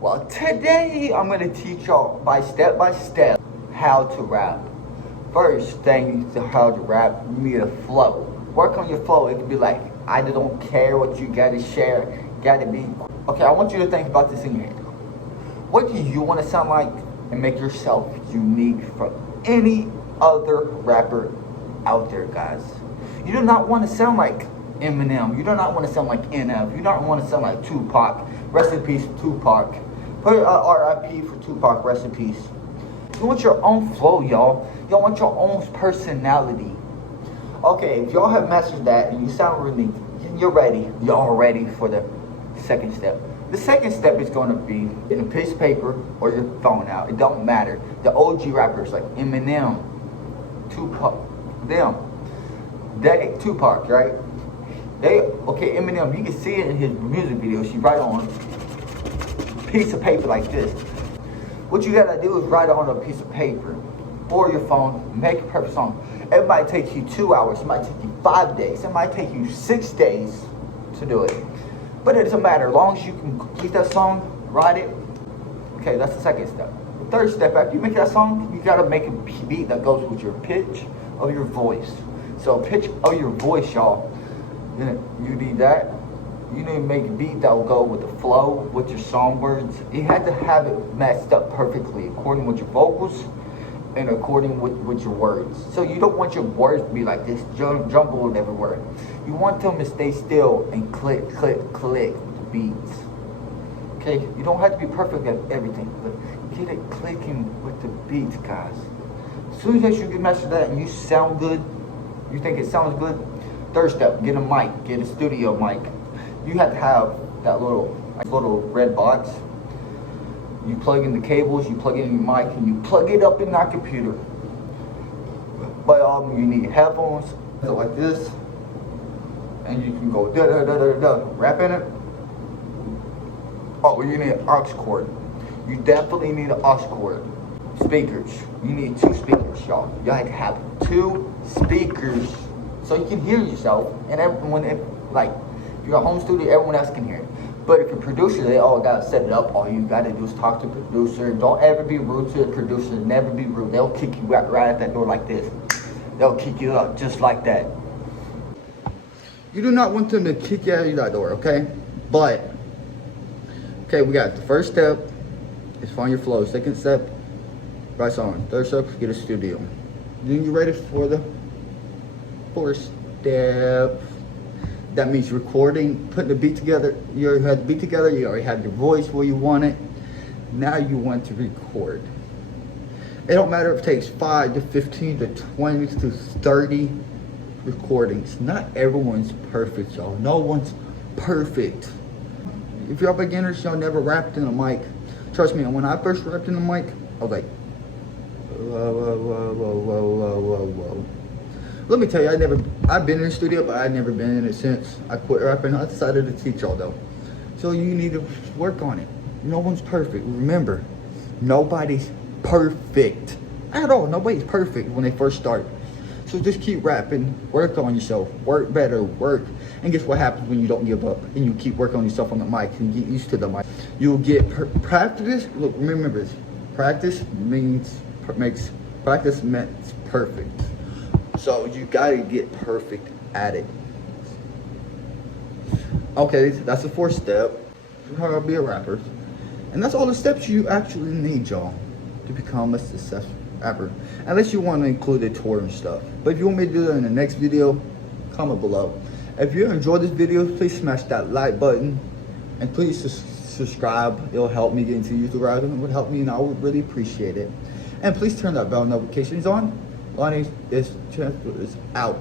Well, today I'm gonna teach y'all step by step how to rap. First thing to how to rap, you need a flow. Work on your flow. It could be like, I don't care what you gotta share, gotta be. Okay, I want you to think about this in your head. What do you want to sound like and make yourself unique from any other rapper out there, guys? You do not want to sound like Eminem. You do not want to sound like NF. You don't want to sound like Tupac. Rest in peace, Tupac. Put RIP for Tupac. Rest in peace. You want your own flow, y'all. Y'all want your own personality. Okay, if y'all have mastered that and you sound unique, you're ready. Y'all ready for the second step. The second step is going to be in a piece of paper or your phone out. It don't matter. The OG rappers like Eminem, Tupac, Tupac, right? Eminem, you can see it in his music videos. He write on a piece of paper like this. What you gotta do is write on a piece of paper or your phone, make a perfect song. It might take you 2 hours, it might take you 5 days, it might take you 6 days to do it. But it doesn't matter, as long as you can complete that song, write it. Okay, that's the second step. The third step, after you make that song, you gotta make a beat that goes with your pitch of your voice. So pitch of your voice, y'all. You need that. You need to make a beat that will go with the flow, with your song words. You had to have it matched up perfectly according with your vocals and according with your words. So you don't want your words to be like this jumbled everywhere. You want them to stay still and click, click, click with the beats. Okay? You don't have to be perfect at everything, but get it clicking with the beats, guys. As soon as you get mastered that and you sound good, you think it sounds good, third step, get a mic, get a studio mic. You have to have that little red box. You plug in the cables, you plug in your mic, and you plug it up in that computer. But you need headphones like this, and you can go da da da da da, rap in it. Oh, you need an aux cord. You definitely need an aux cord. Speakers. You need 2 speakers, y'all. You have to have 2 speakers so you can hear yourself, and everyone, like, if you're a home studio, everyone else can hear it. But if you're a producer, they all gotta set it up. All you gotta do is talk to the producer. Don't ever be rude to the producer. Never be rude. They'll kick you right at that door like this. They'll kick you out just like that. You do not want them to kick you out of that door, okay? But, okay, we got the first step is find your flow. Second step, write song. Third step, get a studio. Then you're ready for the fourth step. That means recording, putting the beat together. You already had the beat together, you already had your voice where you want it. Now you want to record. It don't matter if it takes 5 to 15 to 20 to 30 recordings. Not everyone's perfect, y'all. No one's perfect. If y'all beginners, y'all never rapped in a mic. Trust me, when I first rapped in a mic, I was like, whoa. Let me tell you, I've been in the studio, but I've never been in it since I quit rapping. I decided to teach y'all though. So you need to work on it. No one's perfect. Remember, nobody's perfect at all. Nobody's perfect when they first start. So just keep rapping, work on yourself, work better, work. And guess what happens when you don't give up and you keep working on yourself on the mic and get used to the mic? You'll get practice. Look, remember this. Practice makes perfect. So you gotta get perfect at it. Okay, that's the 4th step. How to be a rapper. And that's all the steps you actually need, y'all, to become a successful rapper. Unless you want to include a tour and stuff. But if you want me to do that in the next video, comment below. If you enjoyed this video, please smash that like button. And please subscribe. It'll help me get into YouTube algorithm. It would help me and I would really appreciate it. And please turn that bell notifications on. Lonnie is out.